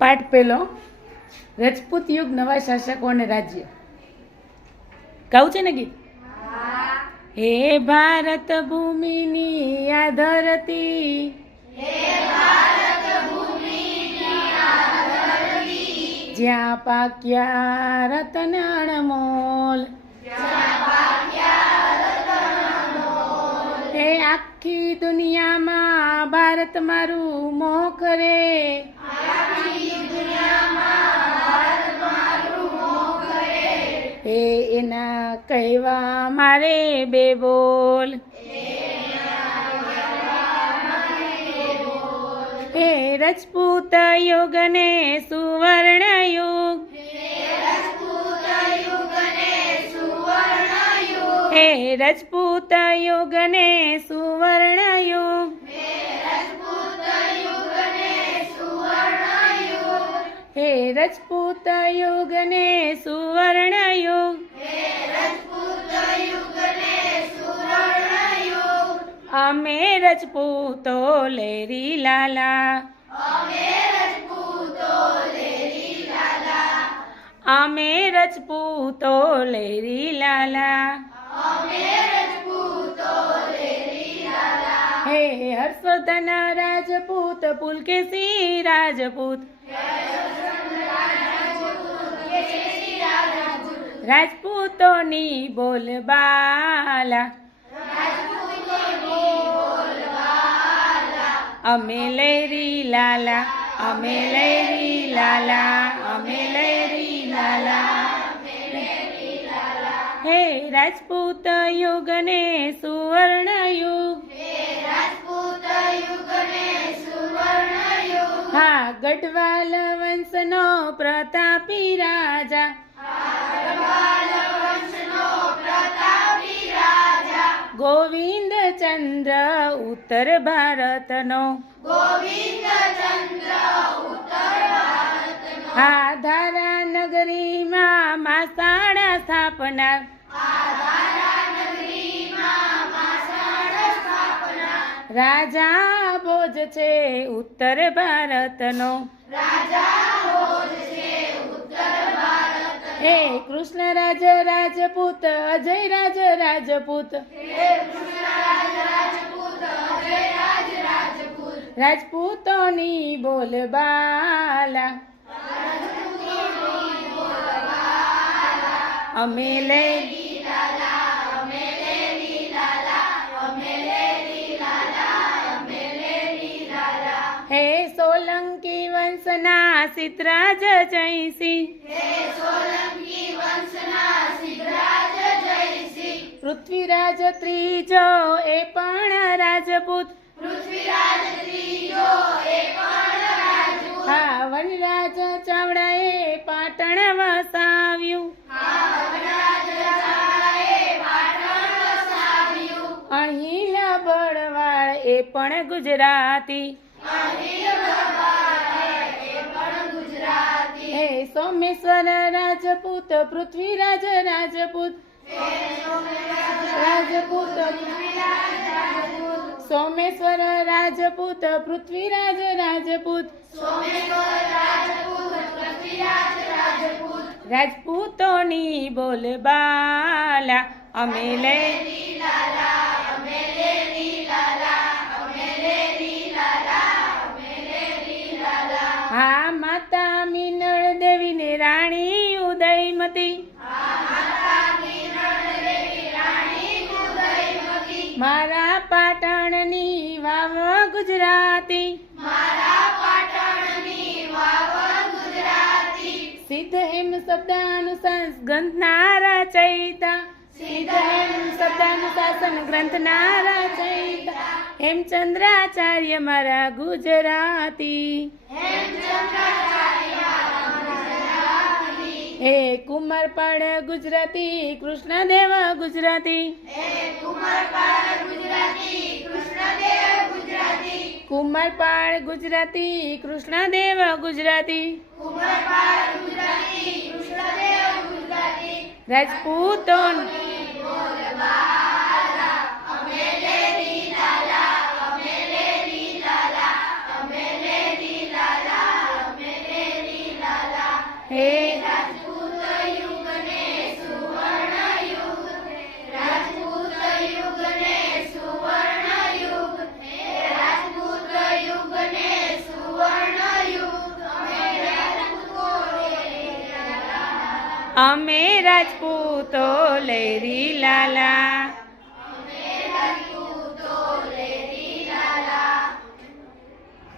પાઠ પહેલો રજપૂત યુગ નવા શાસકો અને રાજ્ય. ગાવું છે ને ગીત? હે. ભારત ભૂમિની આ ધરતી જ્યાં પાક્યા રતન અણમોલ હે આખી દુનિયામાં ભારત મારું મોખ રે મારે બે બોલ. હે રજપૂત યુગ ને સુવર્ણ યુગ. હે રજપૂત યુગ ને સુવર્ણ યુગ. હે રજપૂત યુગ ને સુવર્ણ યુગ. અમે રજપૂતો લેરી લાલા. અમે રજપૂતો લેરી લાલા. હે હર્ષવર્ધન રાજપૂત, પુલકેશી રાજપૂત. રાજપૂતોની બોલબાલા અમે લેરી લાલા, અમે લેરી લાલા, અમે લેરી લાલા. હે રાજપૂત યુગ ને સુવર્ણ યુગ. હા, ગઢવાલ વંશનો પ્રતાપી રાજા. ગોવિંદ ચંદ્ર ઉત્તર ભારતનો. હા ધારા નગરીમાં માસાણા સ્થાપના. રાજા ભોજ છે ઉત્તર ભારતનો. હે કૃષ્ણ રાજ રાજપૂત અજય રાજ રાજપૂત. રાજપૂતોની બોલબાલા અમે લે વંશના સિદ્ધરાજ જયસિંહ. પૃથ્વીરાજ ત્રીજો એ પણ રાજપૂત. હા વનરાજ ચાવડાએ પાટણ વસાવ્યું. અહિલા બળવાળ એ પણ ગુજરાતી. હે સોમેશ્વર રાજપૂત પૃથ્વીરાજ રાજપૂત. રાજપૂત સોમેશ્વર રાજપૂત પૃથ્વીરાજ રાજપૂત. રાજપૂતોની બોલબાલા અમે લે ઉદયમતી મારા પાટણની વાવ ગુજરાતી. સિદ્ધ હેમ શબ્દાનુસાર ગ્રંથના રચયિતા સિદ્ધ હેમ શબ્દાનુશાસન ગ્રંથના રચયિતા હેમચંદ્રાચાર્ય મારા ગુજરાતી. હે કુમારપાળ ગુજરાતી કૃષ્ણદેવ ગુજરાતી. કુમારપાળ ગુજરાતી કૃષ્ણદેવ ગુજરાતી. રાજપૂતો અમે રાજપૂતો લહેરી લાલા.